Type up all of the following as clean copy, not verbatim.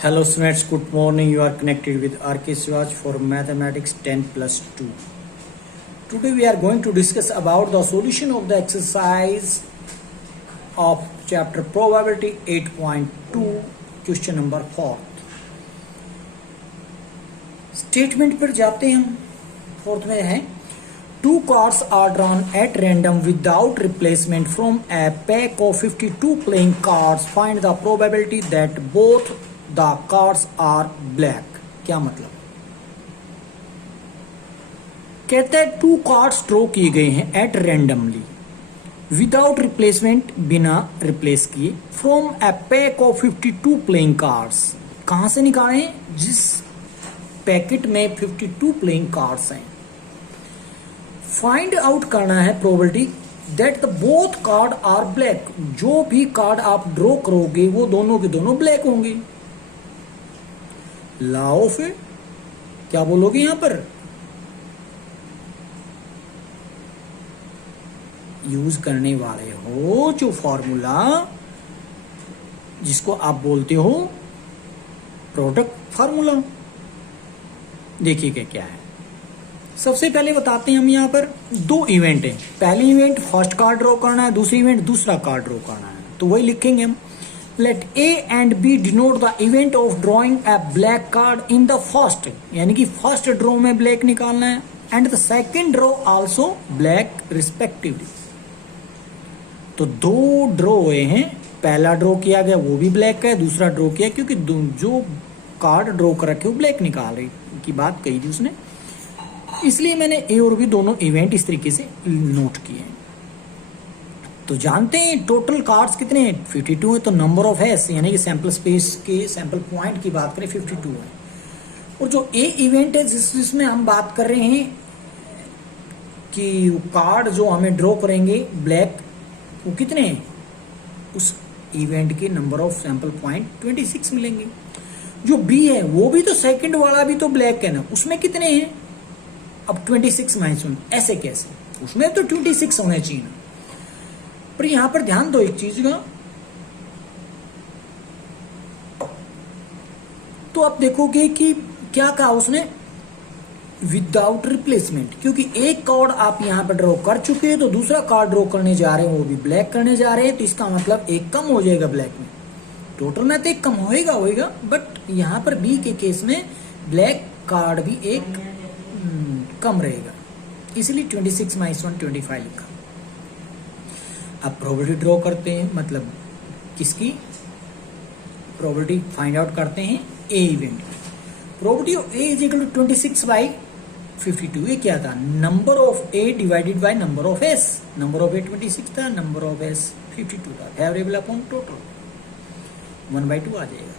Hello students, good morning. You are connected with RK Swaj for Mathematics 10 plus 2. Today we are going to discuss about the solution of the exercise of chapter probability 8.2 question number 4. Statement पर जाते हैं हम. Fourth में है two cards are drawn at random without replacement from a pack of 52 playing cards. Find the probability that both the cards are black. क्या मतलब? कहता है टू कार्ड्स ड्रॉ किए गए हैं एट रैंडमली विदाउट रिप्लेसमेंट, बिना रिप्लेस किए, from a pack of 52 playing cards. कहां से निकाले? जिस पैकेट में 52 प्लेइंग कार्ड्स हैं. फाइंड आउट करना है probability that the both card are black. जो भी कार्ड आप ड्रॉ करोगे वो दोनों के दोनों ब्लैक होंगे. लाओ फिर क्या बोलोगे यहां पर? यूज करने वाले हो जो फॉर्मूला जिसको आप बोलते हो प्रोडक्ट फार्मूला. देखिए क्या है. सबसे पहले बताते हैं हम यहां पर दो इवेंट हैं. पहली इवेंट फर्स्ट कार्ड ड्रॉ करना है, दूसरी इवेंट दूसरा कार्ड ड्रॉ करना है. तो वही लिखेंगे हम. Let A and B denote the event of drawing a black card in the first, यानी कि फर्स्ट ड्रॉ में ब्लैक निकालना है, and the second draw also black respectively. तो दो ड्रॉ हुए हैं. पहला ड्रॉ किया गया वो भी ब्लैक का है, दूसरा ड्रॉ किया क्योंकि जो कार्ड ड्रॉ कर रखे वो ब्लैक निकाल रही की बात कही थी उसने, इसलिए मैंने ए और बी दोनों इवेंट इस तरीके से नोट किए हैं. तो जानते हैं टोटल कार्ड्स कितने हैं? 52 है. तो नंबर ऑफ एस यानी कि सैंपल स्पेस के सैंपल पॉइंट की बात करें 52 है. और जो ए इवेंट है जिसमें हम बात कर रहे हैं कि कार्ड जो हमें ड्रॉ करेंगे ब्लैक, वो कितने हैं? उस इवेंट के नंबर ऑफ सैंपल पॉइंट 26 मिलेंगे. जो बी है वो भी तो सेकंड वाला भी तो ब्लैक है ना, उसमें कितने हैं? अब 26 -1 ऐसे कैसे? उसमें तो 26 होने चाहिए ना. पर यहां पर ध्यान दो एक चीज का. तो आप देखोगे कि क्या कहा उसने? Without replacement. क्योंकि एक कार्ड आप यहां पर ड्रॉ कर चुके हैं तो दूसरा कार्ड ड्रॉ करने जा रहे हैं वो भी ब्लैक करने जा रहे हैं. तो इसका मतलब एक कम हो जाएगा ब्लैक में. टोटल में तो एक कम होएगा, बट यहां पर बी के केस में ब्लैक कार्ड भी एक कम रहेगा, इसलिए 26 -1 25 लिखा. अब प्रोबेबिलिटी ड्रॉ करते हैं, मतलब किसकी प्रोबेबिलिटी फाइंड आउट करते हैं? ए इवेंट की. Probability of A is equal to 26/52. ये क्या था? Number of a divided by number of s. Number of a 26 था, नंबर ऑफ एस 52 था. फेवरेबल अपॉन टोटल 1/2 आ जाएगा.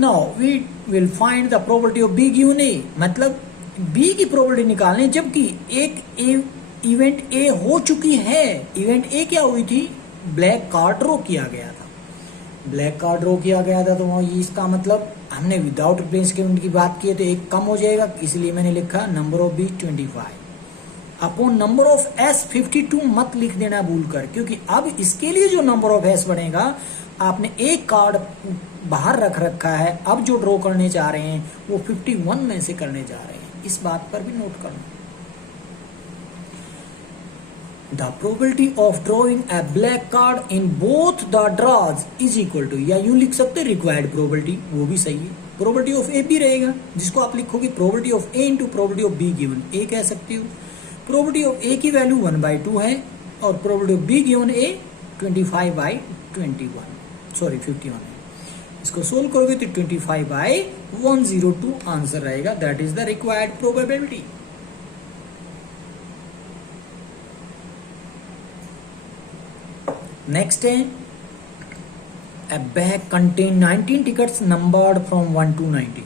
Now we will find the probability of B given A. मतलब B की probability निकालने, जबकि एक इवेंट ए हो चुकी है. इवेंट ए क्या हुई थी? ब्लैक कार्ड ड्रॉ किया गया था. ब्लैक कार्ड ड्रॉ किया गया था तो इसका मतलब हमने विदाउट रिप्लेसमेंट की बात की है तो एक कम हो जाएगा, इसलिए मैंने लिखा number of B 25 upon number of S 52. मत लिख देना भूल कर, क्योंकि अब इसके लिए जो नंबर ऑफ एस बनेगा, आपने एक कार्ड बाहर रख रखा है, अब जो ड्रॉ करने जा रहे हैं वो 51 में से करने जा रहे हैं. इस बात पर भी नोट करना. The probability of drawing a black card in both the draws is equal to, या यूं लिख सकते required probability, वो भी सही है. probability of A भी रहेगा, जिसको आप लिखोगे probability of A into probability of B given A कह सकते हो. probability of A की वैल्यू 1/2 है और probability of B given A 25/21 sorry 51 है. इसको सोल्व करोगे तो 25/102 आंसर रहेगा. That is the required probability. Next है a bag contain 19 tickets numbered from 1 to 19.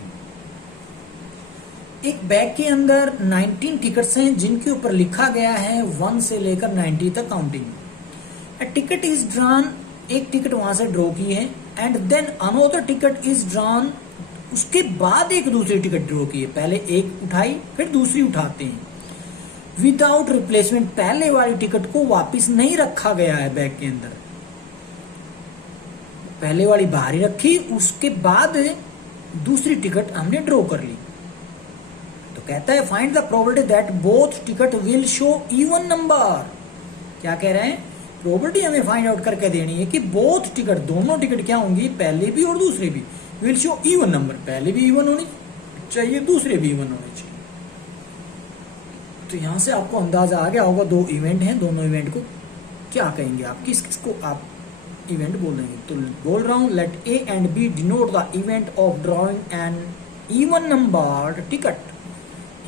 एक बैग के अंदर 19 टिकट्स हैं जिनके ऊपर लिखा गया है 1 से लेकर 90 तक counting. A ticket is drawn, एक टिकट वहां से ड्रॉ की है, and then another ticket is drawn, उसके बाद एक दूसरी टिकट ड्रॉ की है. पहले एक उठाई फिर दूसरी उठाते हैं. विदाउट रिप्लेसमेंट, पहले वाली टिकट को वापस नहीं रखा गया है बैग के अंदर. पहले वाली बाहर ही रखी, उसके बाद दूसरी टिकट हमने ड्रॉ कर ली। तो कहता है find the probability that both ticket will show even number. क्या कह रहे हैं, प्रोबेबिलिटी हमें फाइंड आउट करके देनी है कि बोथ टिकट, दोनों टिकट क्या होंगी, पहले भी और दूसरे भी, विल शो इवन नंबर, पहले भी इवन होनी चाहिए, दूसरे भी इवन होने चाहिए। तो यहां से आपको अंदाजा आ गया होगा, दो इवेंट हैं, दोनों इवेंट को क्या कहेंगे आप, किस किस को आप इवेंट बोल देंगे। तो बोल रहा हूं, let A and B denote the event of drawing an even number ticket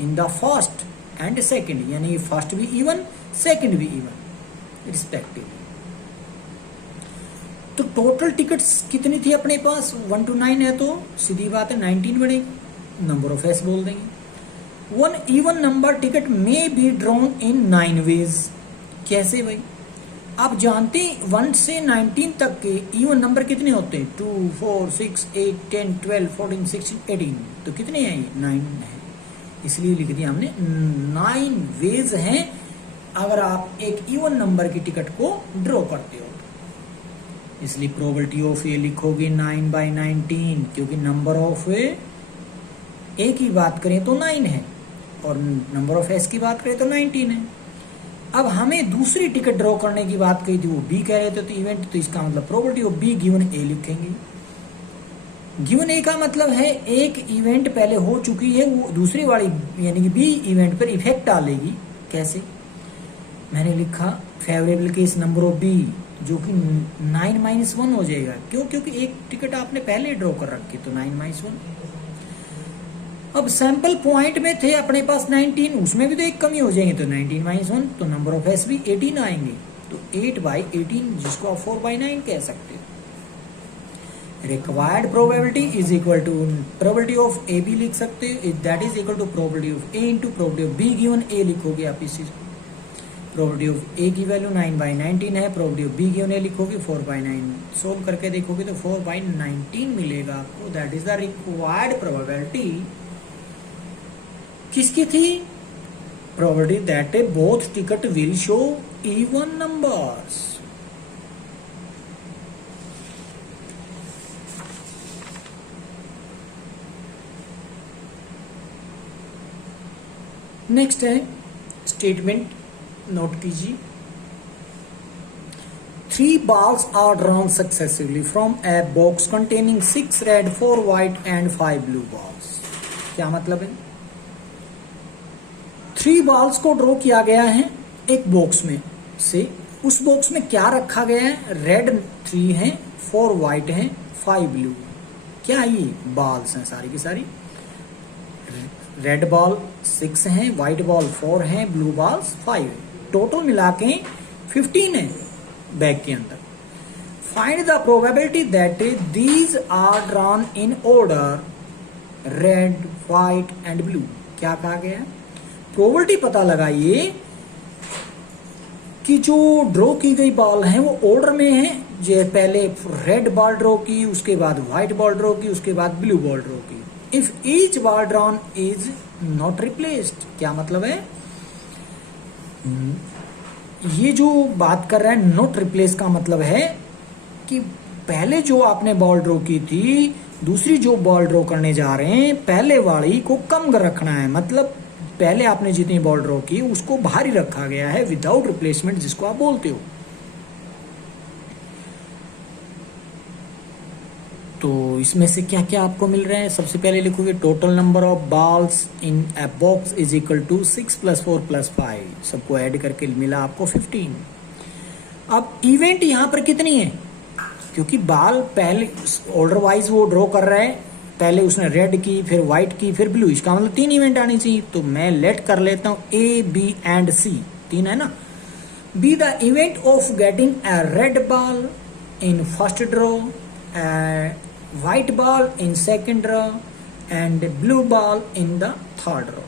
in the first and second, यानी फर्स्ट भी इवन, सेकंड भी इवन रिस्पेक्टिवली। तो टोटल टिकट्स कितनी थी अपने पास, 1 to 9 है, तो सीधी बात है 19 बनेगी, नंबर ऑफ एस बोल देंगे। वन इवन नंबर टिकट में बी ड्रॉन इन 9 वेज। कैसे भाई, आप जानते हैं 1 से 19 तक के इवन नंबर कितने होते हैं, 2, 4, 6, 8, 10, 12, 14, 16, 18, तो कितने हैं, 9 है, इसलिए लिख दिया हमने 9 वेज हैं अगर आप एक इवन नंबर की टिकट को ड्रॉ करते हो। इसलिए प्रोबेबिलिटी ऑफ ए लिखोगे 9/19, क्योंकि नंबर ऑफ ए की बात करें तो 9 है और नंबर ऑफ एस की बात करें तो 19 है। अब हमें दूसरी टिकट ड्रॉ करने की बात कही थी, वो बी कह रहे थे, तो इवेंट, तो इसका मतलब प्रोबेबिलिटी ऑफ बी गिवन ए लिखेंगे। गिवन ए का मतलब है एक इवेंट पहले हो चुकी है, वो दूसरी वाली यानी कि बी इवेंट पर इफेक्ट डालेगी। कैसे, मैंने लिखा favourable case number of B, जो कि 9-1 हो जाएगा। क्यों, क्योंकि एक टिकट आपने पहले ड्रॉ कर रखी, तो 9-1। अब सैंपल पॉइंट में थे अपने पास 19, उसमें भी तो एक कमी हो जाएंगे, तो 19-1, तो नंबर ऑफ एस भी 18 आएंगे, तो 8/18, जिसको आप 4/9 कह सकते हो। Required probability is equal to probability of A B लिख सकते हो, that is equal to probability of A into probability of B given A लिखोगे आप इस चीज को। प्रोबेबिलिटी ऑफ ए की वैल्यू 9/19 है, probability of B given A लिखोगे 4/9, सोल्व करके देखोगे तो 4/19 मिलेगा आपको, that is the required probability. किसकी थी, probability that both ticket will show even numbers. Next है स्टेटमेंट, नोट कीजिए। 3 balls are drawn successively from a box containing 6 red, 4 white and 5 blue balls। क्या मतलब है, 3 balls को ड्रॉ किया गया है एक बॉक्स में से, उस बॉक्स में क्या रखा गया है, रेड 3 है, 4 white है, 5 blue। क्या ये बॉल्स हैं सारी की सारी, रेड बॉल 6 हैं, व्हाइट बॉल 4 हैं, ब्लू बॉल्स 5 है, टोटल मिला के 15 है बैग के अंदर। Find the probability that these are drawn in order red, white and blue. क्या कहा गया, प्रोबेबिलिटी पता लगाइए कि जो ड्रॉ की गई बॉल है वो ऑर्डर में है, जो पहले रेड बॉल ड्रॉ की, उसके बाद व्हाइट बॉल ड्रॉ की, उसके बाद ब्लू बॉल ड्रॉ की। If each ball drawn is not replaced, क्या मतलब है, ये जो बात कर रहा है नॉट रिप्लेस का मतलब है कि पहले जो आपने बॉल ड्रॉ की थी, दूसरी जो बॉल ड्रॉ करने जा रहे हैं, पहले वाली को कम कर रखना है, मतलब पहले आपने जितनी बॉल ड्रॉ की उसको बाहर ही रखा गया है विदाउट रिप्लेसमेंट, जिसको आप बोलते हो। तो इसमें से क्या क्या आपको मिल रहा है, सबसे पहले लिखोगे total number of balls in a box is equal to 6 + 4 + 5, सबको ऐड करके मिला आपको 15। अब इवेंट यहां पर कितनी है, क्योंकि बॉल पहले ऑर्डर वाइज वो ड्रॉ कर रहा है, पहले उसने रेड की, फिर व्हाइट की, फिर ब्लू, इसका मतलब 3 इवेंट आनी चाहिए। तो मैं लेट कर लेता हूं ए, बी एंड सी, 3 है ना। B the event of getting a red ball in first draw, white ball in second row and blue ball in the third row।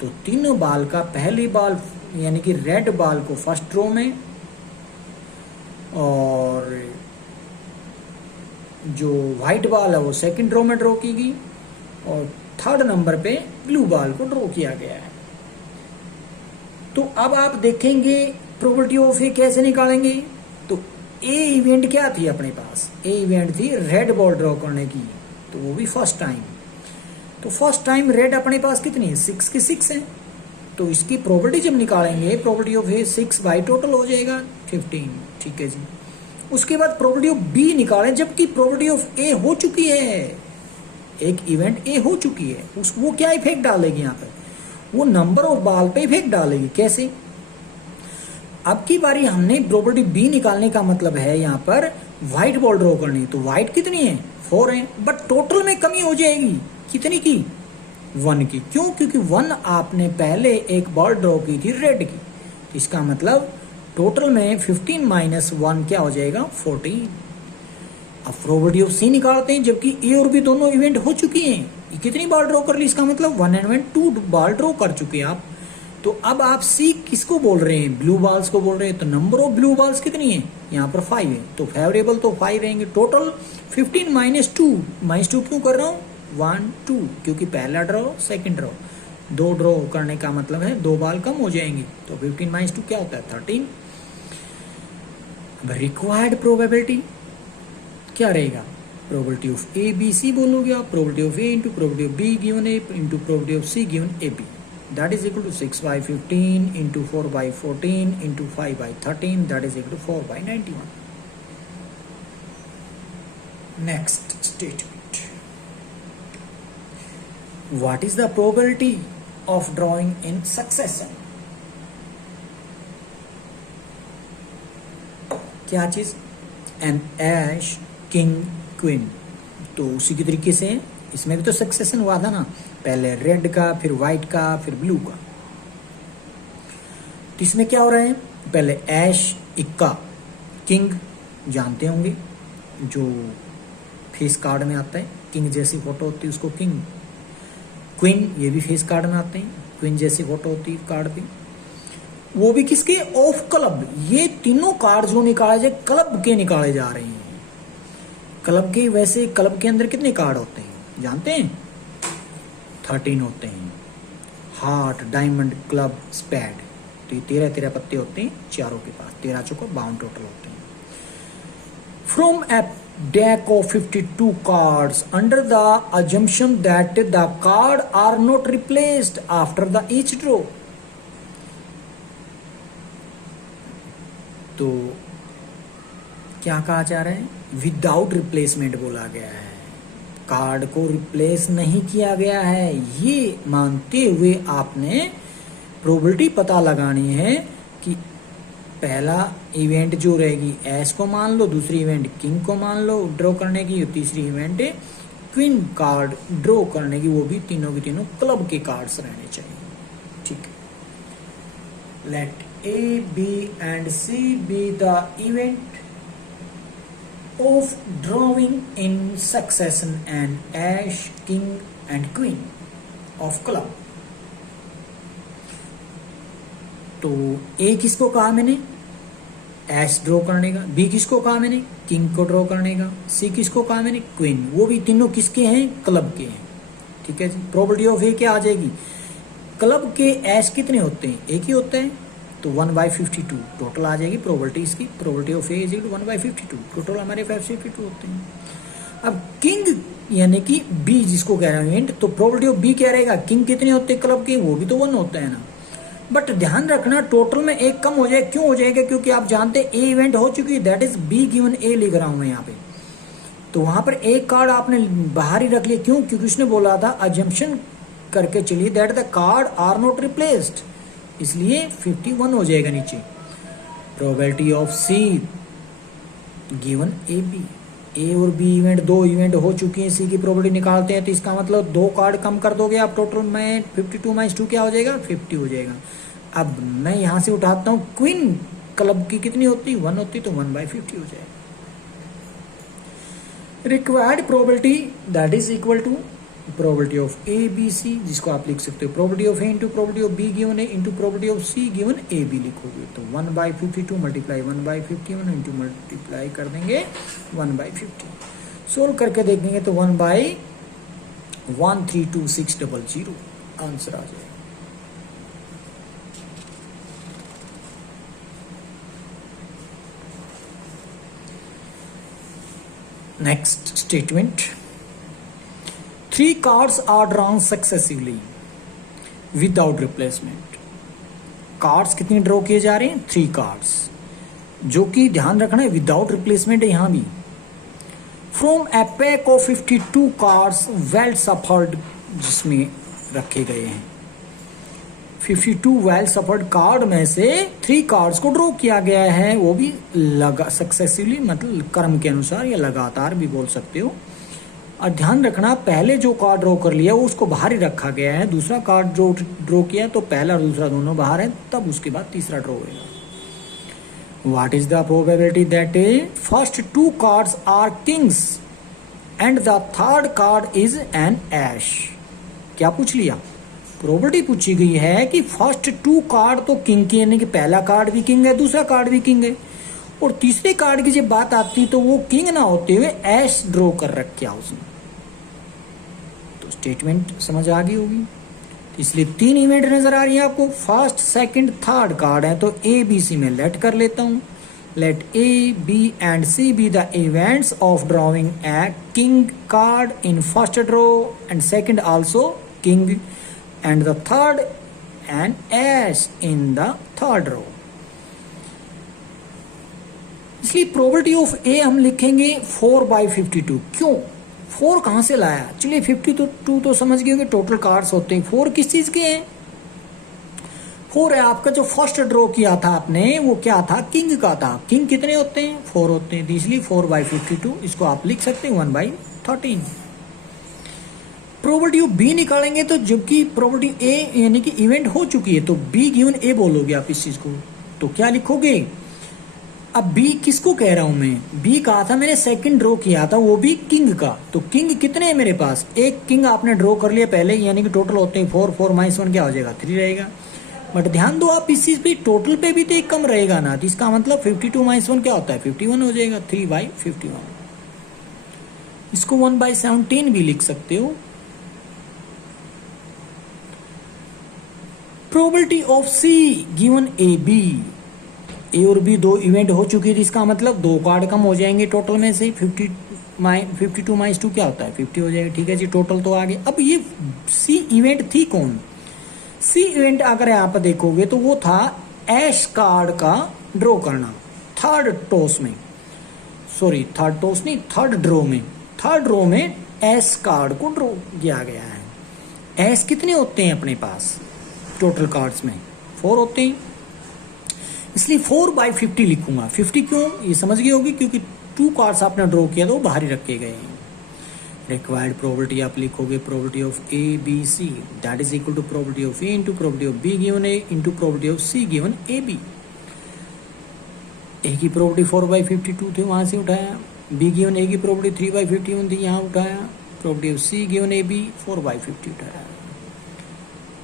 तो तीनों बॉल का पहली बॉल यानी कि रेड बॉल को फर्स्ट रो में, और जो व्हाइट बॉल है वो सेकंड रो में ड्रॉ की गई, और थर्ड नंबर पे ब्लू बॉल को ड्रॉ किया गया है। तो अब आप देखेंगे प्रोबेबिलिटी ऑफ ए कैसे निकालेंगे, तो ए इवेंट क्या थी अपने पास, ए इवेंट थी रेड बॉल ड्रॉ करने की, तो वो भी फर्स्ट टाइम। तो फर्स्ट टाइम रेड अपने पास कितनी है, 6 की 6 है, तो इसकी प्रोबेबिलिटी जब निकालेंगे probability of A 6 by total हो जाएगा 15। ठीक है जी। उसके बाद प्रोबेबिलिटी ऑफ बी निकालें, जबकि प्रोबेबिलिटी ऑफ ए हो चुकी है, एक इवेंट ए हो चुकी है, उस वो क्या इफेक्ट डालेगी यहाँ पे, वो नंबर ऑफ बॉल पे इफेक्ट डालेगी। कैसे, अब की बारी हमने प्रोबेबिलिटी बी निकालने का मतलब है यहाँ पर व्हाइट बॉल ड्रॉ करनी, तो व्हाइट कितनी है 4 है, बट टोटल में कमी हो जाएगी कितनी की, 1 की। क्यों, क्योंकि 1 आपने पहले एक बॉल ड्रॉ की थी रेड की, तो इसका मतलब टोटल में 15 माइनस 1 क्या हो जाएगा 14। अब प्रोबेबिलिटी ऑफ सी निकालते हैं, जबकि ए और बी दोनों इवेंट हो चुकी हैं, ये कितनी बॉल ड्रॉ कर ली, इसका मतलब 1 एंड 2 बॉल ड्रॉ कर चुके हैं आप। तो अब आप सी किसको बोल रहे हैं, ब्लू बॉल्स को बोल रहे हैं, तो नंबर ऑफ ब्लू बॉल्स कितनी है यहाँ पर 5 है, तो फेवरेबल तो 5 रहेंगे। टोटल 15 माइनस 2 क्यों कर रहा हूँ 1 2, क्योंकि पहला ड्रॉ सेकंड ड्रॉ, 2 ड्रॉ करने का मतलब है 2 बॉल कम हो जाएंगे, तो 15 माइनस 2 क्या होता है 13। रिक्वायर्ड प्रोबेबिलिटी क्या रहेगा, probability of A B C बोलोगे आप, probability of A into probability of B given A into probability of C given A B, that is equal to 6 by 15 into 4 by 14 into 5 by 13, that is equal to 4 by 91. Next statement. What is the probability of drawing in succession? क्या चीज, N एश king queen, तो उसी की तरीके से इसमें भी तो सक्सेशन हुआ था ना, पहले रेड का फिर व्हाइट का फिर ब्लू का। तो इसमें क्या हो रहा है, पहले ऐश इक्का, किंग जानते होंगे जो फेस कार्ड में आता है, किंग जैसी फोटो होती है उसको किंग, क्वीन ये भी फेस कार्ड में आते हैं, क्वीन जैसी फोटो होती है कार्ड पे, वो भी किसके, ऑफ क्लब। ये तीनों कार्ड जो निकाले जाए क्लब के निकाले जा रहे हैं, क्लब के। वैसे क्लब के अंदर कितने कार्ड होते हैं जानते हैं, 13 होते हैं, हार्ट डायमंड क्लब स्पैड, तो ये 13 पत्ते होते हैं चारों के पास, 13 चौको 52 टोटल होते हैं। From A deck of 52 cards under the assumption that the card are not replaced after the each draw, तो क्या कहा जा रहा है, विदाउट रिप्लेसमेंट बोला गया है, कार्ड को रिप्लेस नहीं किया गया है, ये मानते हुए आपने प्रोबेबिलिटी पता लगानी है कि पहला इवेंट जो रहेगी एस को मान लो, दूसरी इवेंट किंग को मान लो ड्रॉ करने की, और तीसरी इवेंट क्वीन कार्ड ड्रॉ करने की, वो भी तीनों के तीनों क्लब के कार्ड्स रहने चाहिए। ठीक है, let A B and C be the event of drawing in succession and ash king and queen of club। तो ए किसको कहा मैंने, एश ड्रॉ करने का, बी किसको कहा मैंने, किंग को ड्रॉ करने का, सी किसको कहा मैंने, क्वीन, वो भी तीनों किसके हैं, क्लब के हैं। ठीक है जी। प्रोबेबिलिटी ऑफ ए क्या आ जाएगी, क्लब के एश कितने होते हैं, एक ही होता है, तो 1/52 टोटल आ जाएगी प्रोबेबिलिटी इसकी, probability of A is equal to 1/52, total हमारे 552 होते हैं। अब किंग यानी कि बी जिसको कह रहा है, तो प्रोबेबिलिटी ऑफ बी क्या रहेगा, किंग कितने होते हैं क्लब के, वो भी तो 1 होता है ना, बट ध्यान रखना टोटल में एक कम हो जाए, क्यों हो जाएगा, क्योंकि आप जानते हैं ए इवेंट हो चुकी है, दैट इज बी गिवन ए लिख रहा हूं मैं यहाँ पे, तो वहां पर एक कार्ड आपने बाहर ही रख लिया, क्यों, क्योंकि उसने बोला था अजम्पशन करके चलिए that the card are not replaced, इसलिए 51 हो जाएगा नीचे। Probability of C given A B, A और बी इवेंट 2 इवेंट हो चुकी है, सी की प्रोबेबिलिटी निकालते हैं, तो इसका मतलब 2 कार्ड कम कर दोगे आप, टोटल में 52 माइनस 2 क्या हो जाएगा 50 हो जाएगा। अब मैं यहां से उठाता हूं, क्वीन क्लब की कितनी होती, 1 होती, तो 1/50 हो जाएगा। Required probability that is equal to probability of A B C, जिसको आप लिख सकते हो probability of A into probability of B given A into probability of C given A B लिखोगे, तो 1/52 मल्टीप्लाई 1/51 इंटू मल्टीप्लाई कर देंगे 1/50, सोल्व करके देखेंगे तो 1/132600 आंसर आ जाएगा। Next statement, 3 cards are drawn successively without replacement. Cards कितने ड्रॉ किए जा रहे हैं? 3 कार्ड्स, जो कि ध्यान रखना है विदाउट रिप्लेसमेंट है यहां भी। From a pack of 52 cards well suffered, जिसमें रखे गए हैं 52 वेल सफर्ड कार्ड में से 3 कार्ड्स को ड्रॉ किया गया है, वो भी लगा सक्सेसिवली, मतलब क्रम के अनुसार या लगातार भी बोल सकते हो। और ध्यान रखना, पहले जो कार्ड ड्रॉ कर लिया उसको बाहर ही रखा गया है, दूसरा कार्ड जो ड्रॉ किया तो पहला और दूसरा दोनों बाहर है, तब उसके बाद तीसरा ड्रॉ होगा। What is the probability that first 2 cards are kings and the third card is an ace? क्या पूछ लिया? प्रोबेबिलिटी पूछी गई है कि फर्स्ट 2 कार्ड तो किंग के, यानी कि पहला कार्ड भी किंग है, दूसरा कार्ड भी किंग है, और तीसरे कार्ड की जब बात आती तो वो किंग ना होते हुए ऐश ड्रॉ कर रखा उसने। तो स्टेटमेंट समझ आ गई होगी। इसलिए 3 इवेंट नजर आ रही है आपको, फर्स्ट सेकंड थर्ड कार्ड है, तो ए बी सी में लेट कर लेता हूं। Let A B and C be the events of drawing a king card in first draw and second also king and the third and ace in the third row. इसलिए probability of ए हम लिखेंगे 4/52। क्यों 4 कहां से लाया? चलिए 52 तो समझ गए कि टोटल कार्ड्स होते हैं, 4 किस चीज के हैं? 4 है आपका जो फर्स्ट ड्रॉ किया था आपने, वो क्या था? किंग का था। किंग कितने होते हैं? 4 होते हैं, इसलिए 4/52। इसको आप लिख सकते हैं 1/13। प्रोबेबिलिटी ऑफ बी निकालेंगे तो जबकि प्रोबेबिलिटी ए यानी कि इवेंट हो चुकी है, तो बी गिवन ए बोलोगे आप इस चीज को, तो क्या लिखोगे? अब बी किसको कह रहा हूं मैं? बी कहा था मैंने सेकंड ड्रॉ किया था, वो भी किंग का। तो किंग कितने हैं मेरे पास? एक किंग आपने ड्रॉ कर लिया पहले, यानी कि टोटल होते हैं 4, 4 - 1 क्या हो जाएगा? 3 रहेगा। बट ध्यान दो आप इस चीज पे, टोटल पे भी तो एक कम रहेगा ना, तो इसका मतलब 52 - 1 क्या होता है? 51 हो जाएगा, 3/51। इसको 1/17 भी लिख सकते हो। Probability of C given A B, A और बी 2 इवेंट हो चुकी थी, इसका मतलब 2 कार्ड कम हो जाएंगे टोटल में से। 52 - 2 क्या होता है? 50 हो जाएगा। ठीक है जी, टोटल तो आ गए। अब ये सी इवेंट थी कौन? सी इवेंट अगर आप देखोगे तो वो था ऐश कार्ड का ड्रॉ करना थर्ड टॉस में, सॉरी थर्ड टॉस नहीं, थर्ड ड्रॉ में। थर्ड ड्रॉ में ऐश कार्ड को ड्रॉ किया गया है। ऐश कितने होते हैं अपने पास टोटल कार्ड्स में? 4 होते हैं, इसलिए 4/50 लिखूंगा। 50 क्यों? ये समझ गए होगी, क्योंकि 2 कार्ड्स आपने ड्रॉ किया तो बाहर ही रखे गए हैं। रिक्वायर्ड प्रोबेबिलिटी आप लिखोगे probability of A B C that is equal to probability of A into probability of B given A into probability of C given A B. A की प्रोबेबिलिटी 4/52 थी, वहां से उठाया। बी गिवन ए की probability 3/51 थी, यहाँ उठाया। Probability of C given A B 4/50 उठाया।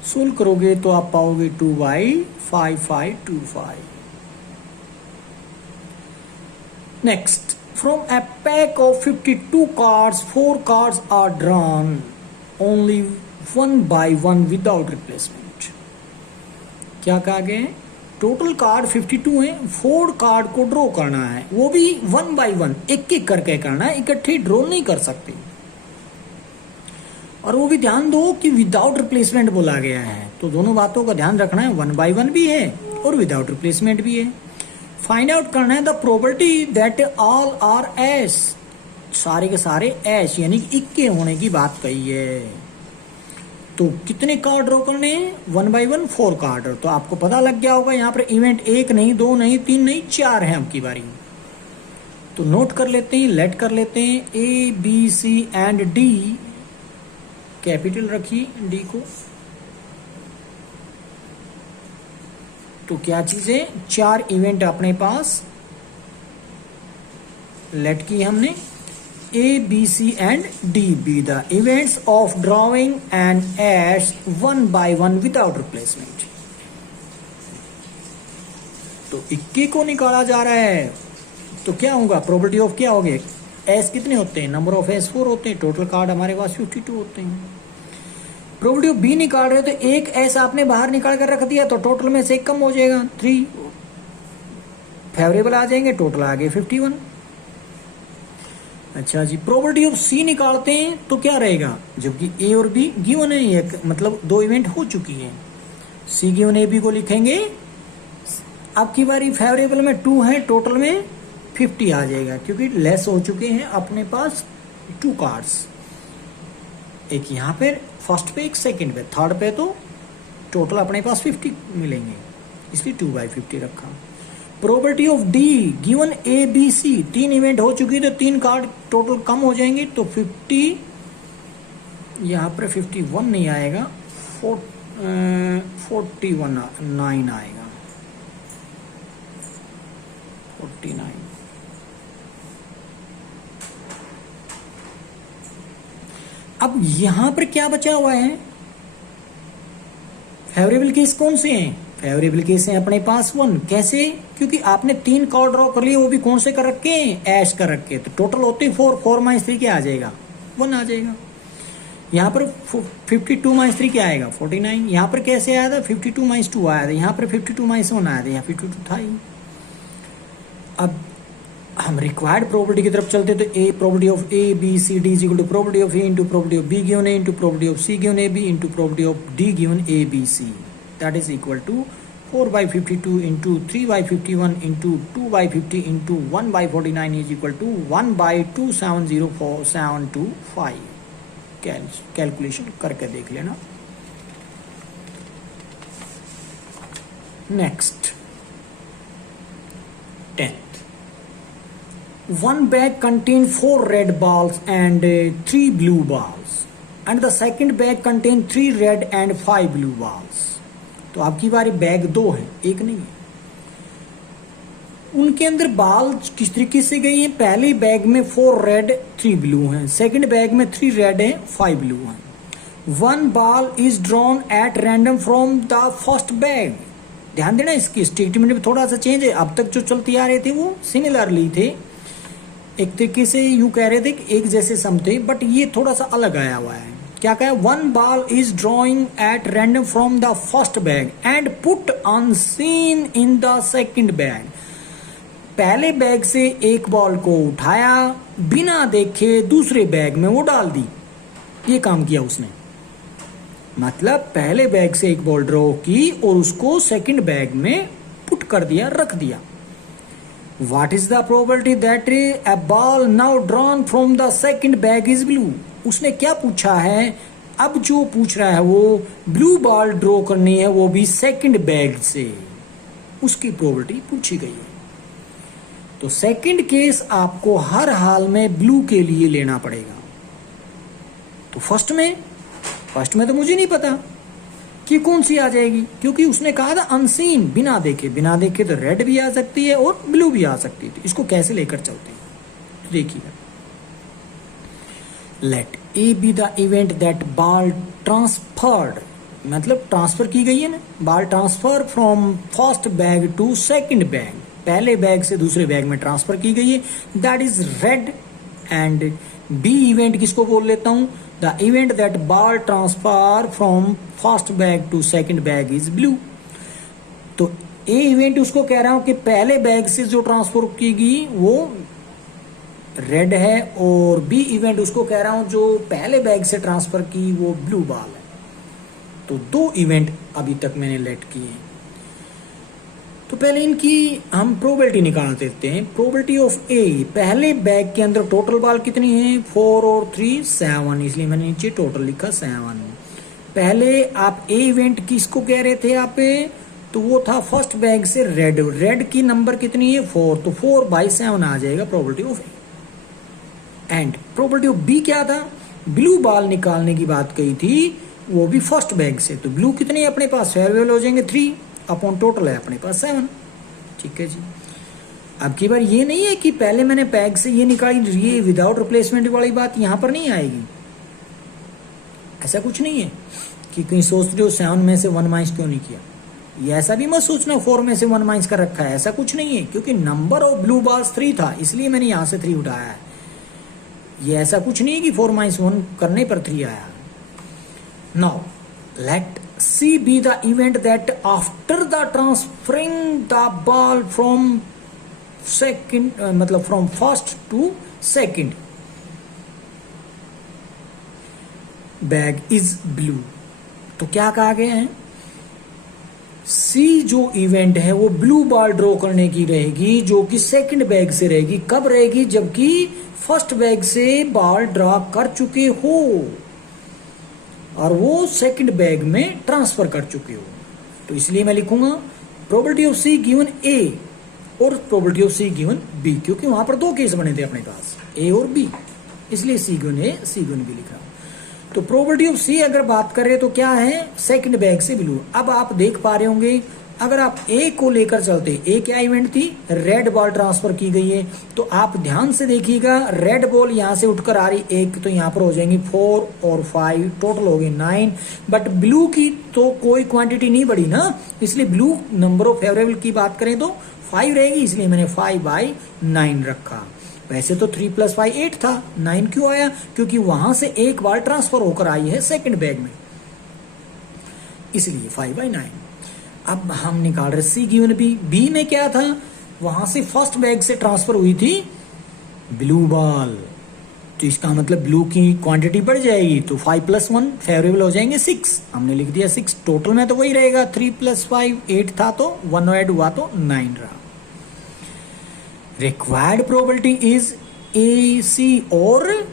सोल्व करोगे तो आप पाओगे 2/5525। Next, from a pack of 52 cards 4 cards are drawn only 1/1 without replacement। क्या कहा गया? टोटल कार्ड 52 हैं, 4 कार्ड को ड्रॉ करना है, वो भी 1/1 एक एक करके करना है, इकट्ठे ड्रॉ नहीं कर सकते। और वो भी ध्यान दो कि विदाउट रिप्लेसमेंट बोला गया है, तो दोनों बातों का ध्यान रखना है, 1/1 भी है और विदाउट रिप्लेसमेंट भी है। फाइंड आउट करना है the probability that all are ace, सारे के सारे ऐश यानी कि इक्के होने की बात कही है। तो कितने कार्ड ड्रॉ करने हैं? 1/1 4 कार्ड। तो आपको पता लग गया होगा यहाँ पर इवेंट 1 नहीं, 2 नहीं, 3 नहीं, 4 है अब की बारी। तो नोट कर लेते हैं, लेट कर लेते हैं। A B C and D, capital रखिए डी को। तो क्या चीज है? 4 इवेंट अपने पास लेट की हमने। A B C and D be the events of drawing and ace 1/1 without replacement. तो 21 को निकाला जा रहा है, तो क्या होगा? प्रोबेबिलिटी ऑफ क्या होगी? ऐश कितने होते हैं? नंबर ऑफ ऐश 4 होते हैं, टोटल कार्ड हमारे पास 52 होते हैं। प्रोबेबिलिटी ऑफ बी निकाल रहे हो तो एक ऐसा आपने बाहर निकाल कर रख दिया, तो टोटल में से एक कम हो जाएगा, 3 फेवरेबल आ जाएंगे, टोटल आ गए 51। अच्छा जी, प्रोबेबिलिटी ऑफ सी निकालते हैं तो क्या रहेगा, जबकि ए और बी गिवन है, एक मतलब दो इवेंट हो चुकी है, सी गिवन ए बी को लिखेंगे। अब की बारी फेवरेबल में 2 है, टोटल में 50 आ जाएगा, क्योंकि लेस हो चुके हैं अपने पास 2 कार्ड्स, एक यहाँ पे फर्स्ट पे एक सेकंड पे, थर्ड पे, तो टोटल अपने पास 50 मिलेंगे, इसलिए 2/50 रखा। Probability of D given A B C, 3 event हो चुकी है तो 3 कार्ड टोटल कम हो जाएंगे, तो 50, यहाँ पर 51 नहीं आएगा, 49 आएगा, 49। अब यहां पर क्या बचा हुआ है, फेवरेबल केस कौन से हैं, फेवरेबल केस हैं अपने पास 1, कैसे, क्योंकि आपने 3 कार्ड ड्रॉ कर लिए, वो भी कौन से कर रखे हैं, ऐश कर रखे, तो टोटल होते 4 माइनस 3 क्या आ जाएगा, 1 आ जाएगा। यहाँ पर 52 माइनस 3 क्या आएगा, 49। यहाँ पर कैसे आया था, 52 माइनस 2 आया था, यहाँ पर 52 माइनस 1 आया था, यहाँ 52 था ही। अब हम रिक्वायर्ड प्रोबेबिलिटी की तरफ चलते तो a probability of A B C D is equal to probability of A into probability of B given A into probability of C given A B into probability of D given A B C, that is equal to 4/52 into 3/51 into 2/50 into 1/49 is equal to 1/2704725। Calculation करके देख लेना। Next 10th, one bag contained 4 red balls and 3 blue balls, and the second bag contained 3 red and 5 blue balls। तो आपकी बारी, bag 2 है, एक नहीं है। उनके अंदर बाल किस तरीके से गई है, पहले बैग में 4 रेड 3 ब्लू हैं, सेकंड बैग में 3 रेड हैं 5 ब्लू हैं। 1 ball is drawn at random from the first bag। ध्यान देना, इसकी स्टेटमेंट में थोड़ा सा चेंज है, अब तक जो चलती आ रहे थे वो सिमिलरली थे, एक तरीके से यूं कह रहे थे कि एक जैसे सम थे, बट ये थोड़ा सा अलग आया हुआ है। क्या कहा है, 1 ball is drawing at random from the first bag and put unseen in the second bag। पहले बैग से एक बॉल को उठाया, बिना देखे दूसरे बैग में वो डाल दी, ये काम किया उसने। मतलब पहले बैग से एक बॉल ड्रॉ की और उसको सेकंड बैग में पुट कर दिया, रख दिया। What is the probability that a ball now drawn from the second bag is blue? उसने क्या पूछा है, अब जो पूछ रहा है वो ब्लू बॉल ड्रॉ करनी है, वो भी सेकंड बैग से, उसकी प्रोबेबिलिटी पूछी गई है। तो सेकंड केस आपको हर हाल में ब्लू के लिए लेना पड़ेगा। तो फर्स्ट में तो मुझे नहीं पता कि कौन सी आ जाएगी, क्योंकि उसने कहा था अनसीन, बिना देखे तो रेड भी आ सकती है और ब्लू भी आ सकती है। इसको कैसे लेकर चलते हैं, तो देखिएगा। Let A be the event that ball transferred, मतलब ट्रांसफर की गई है ना, ball transfer from first bag to second bag, पहले बैग से दूसरे बैग में ट्रांसफर की गई है, that is red. And B event किसको बोल लेता हूं, the event that ball transfer from first bag to second bag is blue. तो ए इवेंट उसको कह रहा हूं कि पहले बैग से जो ट्रांसफर की गई वो रेड है, और बी इवेंट उसको कह रहा हूं जो पहले बैग से ट्रांसफर की वो ब्लू बॉल है। तो 2 इवेंट अभी तक मैंने लेट किए हैं। तो पहले इनकी हम प्रोबेबिलिटी निकाल देते हैं। प्रोबेबिलिटी ऑफ ए, पहले बैग के अंदर टोटल बॉल कितनी है, 4 और 3 7, इसलिए मैंने नीचे टोटल लिखा 7। पहले आप ए इवेंट किसको कह रहे थे आप, तो वो था फर्स्ट बैग से रेड की नंबर कितनी है 4, तो 4/7 आ जाएगा probability of A. And probability of B क्या था, ब्लू बॉल निकालने की बात कही थी, वो भी फर्स्ट बैग से, तो ब्लू कितने हैं अपने पास, फेयरवेल हो जाएंगे 3 अपॉन टोटल है अपने पास 7। ठीक है जी। अब की बार ये नहीं है कि पहले मैंने बैग से ये निकाली, ये विदाउट रिप्लेसमेंट वाली बात यहां पर नहीं आएगी, ऐसा कुछ नहीं है कि कहीं सोच रहे हो 7 में से 1 माइनस क्यों नहीं किया, ये ऐसा भी मत सोचना 4 में से 1 माइनस कर रखा है, ऐसा कुछ नहीं है, क्योंकि नंबर ऑफ ब्लू बॉल्स 3 था, इसलिए मैंने यहां से 3 उठाया है। ये ऐसा कुछ नहीं है कि 4 - 1 करने पर 3 आया। Now let C be the event that after the transferring the ball from second, मतलब from first to second, bag is blue. तो क्या कहा गया है, सी जो इवेंट है वो ब्लू बॉल ड्रॉ करने की रहेगी, जो कि सेकंड बैग से रहेगी। कब रहेगी, जबकि फर्स्ट बैग से बॉल ड्रॉ कर चुके हो और वो सेकंड बैग में ट्रांसफर कर चुके हो। तो इसलिए मैं लिखूंगा probability of C given A और probability of C given B, क्योंकि वहां पर दो केस बने थे अपने पास, ए और बी, इसलिए सी गिवन ए सी गिवन बी लिख रहा हूं। तो प्रोबेबिलिटी ऑफ सी अगर बात करें तो क्या है, सेकंड बैग से ब्लू। अब आप देख पा रहे होंगे अगर आप ए को लेकर चलते, ए क्या इवेंट थी, रेड बॉल ट्रांसफर की गई है, तो आप ध्यान से देखिएगा रेड बॉल यहां से उठकर आ रही एक, तो यहां पर हो जाएंगी 4 और 5, टोटल हो गई 9। बट ब्लू की तो कोई क्वांटिटी नहीं बढ़ी ना, इसलिए ब्लू नंबर ऑफ फेवरेबल की बात करें तो 5 रहेगी, इसलिए मैंने 5/9 रखा। वैसे तो 3 + 5 8 था, 9 क्यों आया, क्योंकि वहां से एक बार ट्रांसफर होकर आई है सेकंड बैग में, इसलिए 5/9। अब हम निकाल रहे सी गिवन बी। बी में क्या था, वहां से फर्स्ट बैग से ट्रांसफर हुई थी ब्लू बॉल, तो इसका मतलब ब्लू की क्वांटिटी बढ़ जाएगी, तो 5 + 1 फेवरेबल हो जाएंगे 6, हमने लिख दिया 6। टोटल में तो वही रहेगा, 3 + 5 8 था, तो 1 ऐड हुआ तो 9 रहा। Required probability is A C और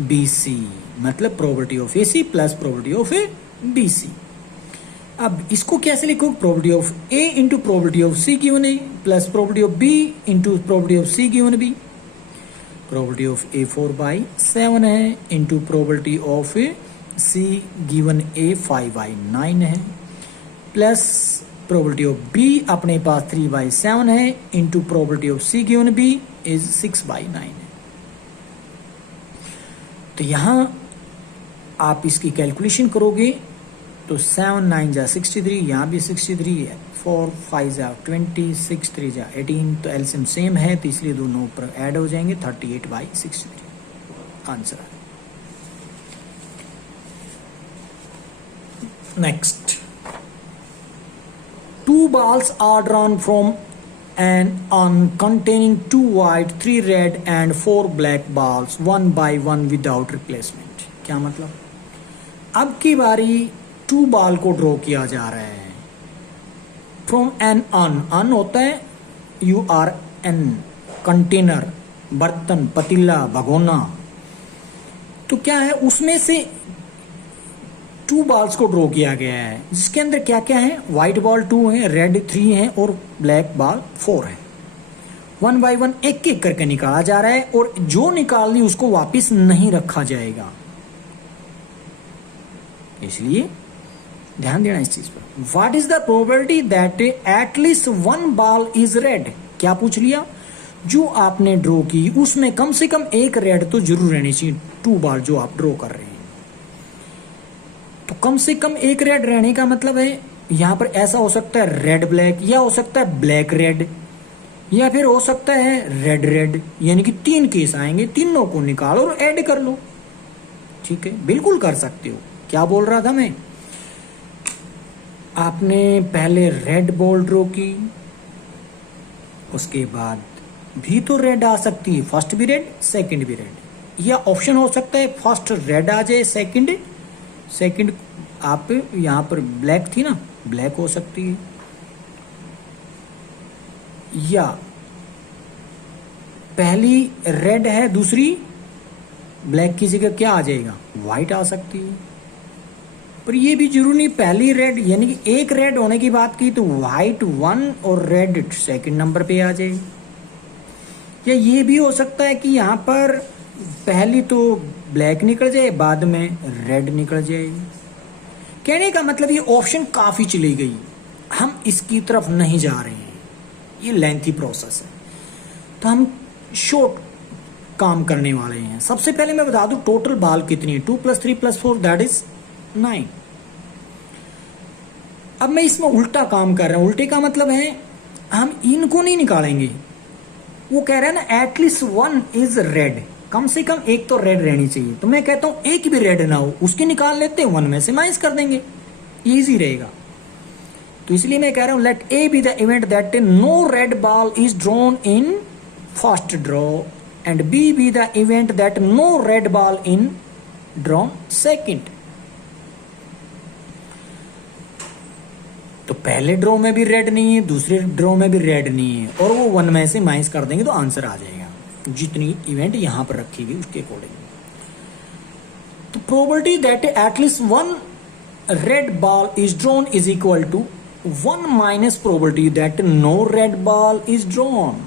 बी सी, मतलब probability of A C plus probability of A B C. अब इसको कैसे लिखो, probability of A into probability of C given A plus probability of B into probability of C given B. Probability of A 4/7 है into probability of C given A 5/9 है, plus probability of B अपने पास 3/7 है into probability of C given B is 6/9 है। तो यहां आप इसकी कैलकुलेशन करोगे तो 7 9 जा 63, यहाँ भी 63 है, 4 5 जा 20, 6 3 जा 18, तो एलसीएम सेम है, तो इसलिए दोनों ऊपर ऐड हो जाएंगे, 38/63 आंसर है। Next, 2 balls are drawn from an urn containing 2 white, 3 red and 4 black balls, 1 by 1 without replacement। क्या मतलब, अब की बारी 2 बॉल को ड्रॉ किया जा रहा है फ्रॉम एन अर्न। अर्न होता है URN, कंटेनर, बर्तन, पतीला, भगोना। तो क्या है, उसमें से 2 बॉल्स को ड्रॉ किया गया है, जिसके अंदर क्या क्या है, व्हाइट बॉल 2 है, रेड 3 है और ब्लैक बॉल 4 है। 1 by 1 एक एक करके निकाला जा रहा है, और जो निकालनी उसको वापस नहीं रखा जाएगा, इसलिए ध्यान देना इस चीज पर। What is the probability that at least 1 ball is red. क्या पूछ लिया, जो आपने ड्रॉ की उसमें कम से कम एक रेड तो जरूर रहनी चाहिए, 2 बॉल जो आप ड्रॉ कर रहे हैं। तो कम से कम एक रेड रहने का मतलब है, यहां पर ऐसा हो सकता है रेड ब्लैक, या हो सकता है ब्लैक रेड, या फिर हो सकता है रेड रेड, यानी कि 3 केस आएंगे, तीनों को निकालो और ऐड कर लो। ठीक है, बिल्कुल कर सकते हो। क्या बोल रहा था मैं, आपने पहले रेड बॉल ड्रॉ की, उसके बाद भी तो रेड आ सकती है, फर्स्ट भी रेड सेकंड भी रेड, या ऑप्शन हो सकता है फर्स्ट रेड आ जाए, सेकंड आप यहां पर ब्लैक थी ना, ब्लैक हो सकती है, या पहली रेड है दूसरी ब्लैक की जगह क्या आ जाएगा, व्हाइट आ सकती है। पर ये भी जरूरी नहीं पहली रेड, यानी कि एक रेड होने की बात की तो व्हाइट 1 और रेड सेकंड नंबर पे आ जाए। या ये भी हो सकता है कि यहां पर पहली तो ब्लैक निकल जाए, बाद में रेड निकल जाए। कहने का मतलब ये ऑप्शन काफी चली गई, हम इसकी तरफ नहीं जा रहे हैं, ये लेंथी प्रोसेस है, तो हम शॉर्ट काम करने वाले हैं। सबसे पहले मैं बता दूं टोटल बॉल कितनी है, 2 + 3 + 4 दैट इज 9। अब मैं इसमें उल्टा काम कर रहा हूं। उल्टे का मतलब है हम इनको नहीं निकालेंगे, वो कह रहा है ना एटलीस्ट 1 इज रेड, कम से कम एक तो रेड रहनी चाहिए। तो मैं कहता हूं एक भी रेड ना हो, उसकी निकाल लेते हैं, 1 में से माइनस कर देंगे, इजी रहेगा। तो इसलिए मैं कह रहा हूं let A be the event that no red ball is drawn in first draw and B be the event that no red ball in drawn second. तो पहले ड्रॉ में भी रेड नहीं है, दूसरे ड्रॉ में भी रेड नहीं है, और वो 1 में से माइनस कर देंगे तो आंसर आ जाएगा जितनी इवेंट यहां पर रखी गई उसके अकॉर्डिंग। तो probability that at least 1 red ball is drawn is equal to 1 minus probability that no red ball is drawn,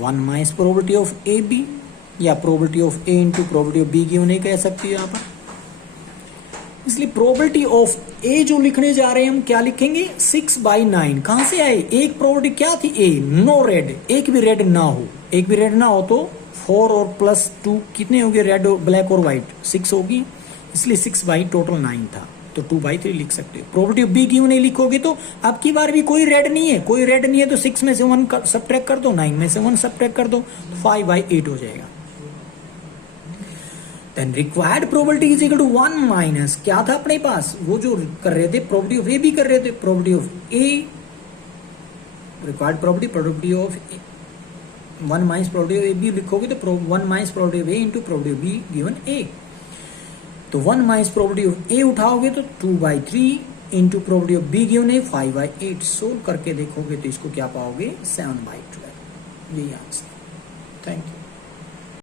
1 minus probability of AB या probability of A into probability of B की उन्हें कह सकती है यहाँ पर। इसलिए probability of A जो लिखने जा रहे हैं हम क्या लिखेंगे 6/9। कहां से आए, एक probability क्या थी A, नो रेड, एक भी रेड ना हो, एक भी रेड ना हो तो 4 और +2 कितने हो गए, रेड और ब्लैक और व्हाइट 6 होगी, इसलिए 6 टोटल 9 था, तो 2/3 लिख सकते हो। प्रोबेबिलिटी ऑफ बी क्यों नहीं लिखोगे, तो अब की बार भी कोई रेड नहीं है, कोई रेड नहीं है तो 6 में से 1 सब्ट्रैक्ट कर दो, 9 में से 1 सब्ट्रैक्ट कर दो, तो 5/8 हो जाएगा। Then required probability is equal to 1 minus क्या था अपने पास, वो जो कर रहे थे प्रोबेबिलिटी ऑफ ए भी कर रहे थे, probability of A required probability of 1 minus probability of A B लिखोगे तो 1 minus probability of A into probability of B given A. तो 1 माइनस प्रोबेबिलिटी ऑफ ए उठाओगे तो 2/3 into probability of B given A 5/8। Solve करके देखोगे तो इसको क्या पाओगे 7/12। यही आंसर। Thank you.